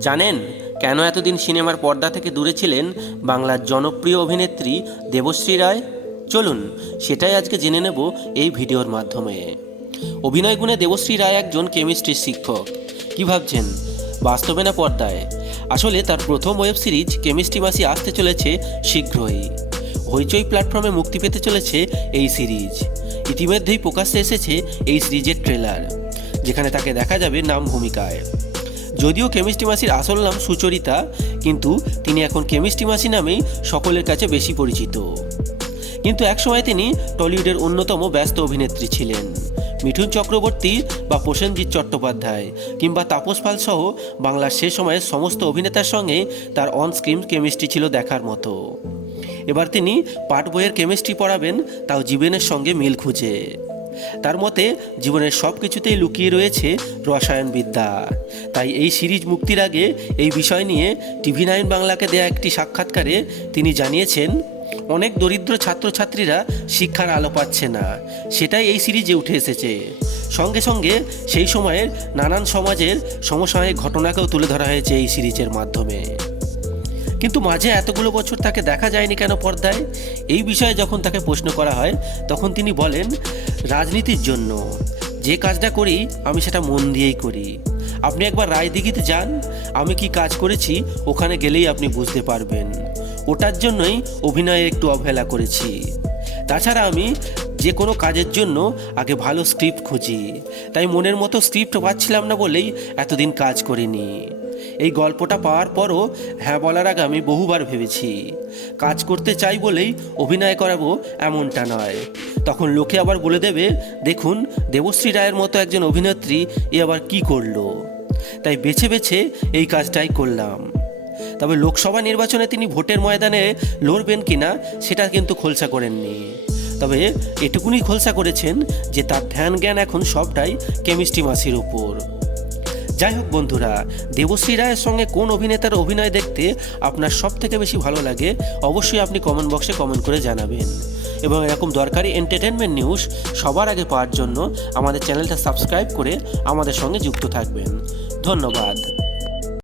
জানেন কেন এতদিন সিনেমার পর্দা থেকে দূরে ছিলেন বাংলার জনপ্রিয় অভিনেত্রী দেবশ্রী রায়? চলুন সেটাই আজকে জেনে নেব এই ভিডিওর মাধ্যমে। অভিনয় গুণে দেবশ্রী রায় একজন কেমিস্ট্রির শিক্ষক। কি ভাবছেন, বাস্তবে না পর্দায়? আসলে তার প্রথম ওয়েব সিরিজ কেমিস্ট্রি মাসি আসতে চলেছে শীঘ্রই। হইচই প্ল্যাটফর্মে মুক্তি পেতে চলেছে এই সিরিজ। ইতিমধ্যেই প্রকাশ্যে এসেছে এই সিরিজের ট্রেলার, যেখানে তাকে দেখা যাবে নাম ভূমিকায়। যদিও কেমিস্ট্রি মাসির আসল নাম সুচরিতা, কিন্তু তিনি এখন কেমিস্ট্রি মাসি নামেই সকলের কাছে বেশি পরিচিত। কিন্তু একসময় তিনি টলিউডের অন্যতম ব্যস্ত অভিনেত্রী ছিলেন। মিঠুন চক্রবর্তী বা প্রসেনজিৎ চট্টোপাধ্যায় কিংবা তাপস পাল সহ বাংলার সে সময়ের সমস্ত অভিনেতার সঙ্গে তার অন স্ক্রিন কেমিস্ট্রি ছিল দেখার মতো। এবার তিনি পাঠ বইয়ের কেমিস্ট্রি পড়াবেন, তাও জীবনের সঙ্গে মিল খুঁজে। তার মতে জীবনের সব কিছুতেই লুকিয়ে রয়েছে রসায়নবিদ্যা। তাই এই সিরিজ মুক্তির আগে এই বিষয় নিয়ে TV9 বাংলাকে দেয়া একটি সাক্ষাৎকারে তিনি জানিয়েছেন, অনেক দরিদ্র ছাত্রছাত্রীরা শিক্ষার আলো পাচ্ছে না, সেটাই এই সিরিজে উঠে এসেছে। সঙ্গে সঙ্গে সেই সময়ের নানান সমাজের সমসাময়িক ঘটনাকেও তুলে ধরা হয়েছে এই সিরিজের মাধ্যমে। কিন্তু মাঝে এতগুলো বছর তাকে দেখা যায়নি কেন পর্দায়? এই বিষয়ে যখন তাকে প্রশ্ন করা হয়, তখন তিনি বলেন, রাজনীতির জন্য। যে কাজটা করি আমি সেটা মন দিয়েই করি। আপনি একবার রায়দিঘিতে যান, আমি কি কাজ করেছি ওখানে গেলেই আপনি বুঝতে পারবেন। ওটার জন্যই অভিনয়ে একটু অবহেলা করেছি। তাছাড়া আমি যে কোনো কাজের জন্য আগে ভালো স্ক্রিপ্ট খুঁজি, তাই মনের মতো স্ক্রিপ্ট পাচ্ছিলাম না বলেই এতদিন কাজ করিনি। এই গল্পটা পাওয়ার পরও হ্যাঁ বলার আগে আমি বহুবার ভেবেছি, কাজ করতে চাই বলেই অভিনয় করাবো এমনটা নয়। তখন লোকে আবার বলে দেবে, দেখুন দেবশ্রী রায়ের মতো একজন অভিনেত্রী এ আবার কি করলো। তাই বেছে বেছে এই কাজটাই করলাম। তবে লোকসভা নির্বাচনে তিনি ভোটের ময়দানে লড়বেন কিনা সেটা কিন্তু খোলসা করেননি। তবে এটুকুনি খোলসা করেছেন যে তার ধ্যান জ্ঞান এখন সবটাই কেমিস্ট্রি মাসির উপর। যাই হোক বন্ধুরা, দেবশ্রী রায়ের সঙ্গে কোন অভিনেতার অভিনয় দেখতে আপনার সব থেকে বেশি ভালো লাগে অবশ্যই আপনি কমেন্ট বক্সে কমেন্ট করে জানাবেন। এবং এরকম দরকারি এন্টারটেনমেন্ট নিউজ সবার আগে পাওয়ার জন্য আমাদের চ্যানেলটা সাবস্ক্রাইব করে আমাদের সঙ্গে যুক্ত থাকবেন। ধন্যবাদ।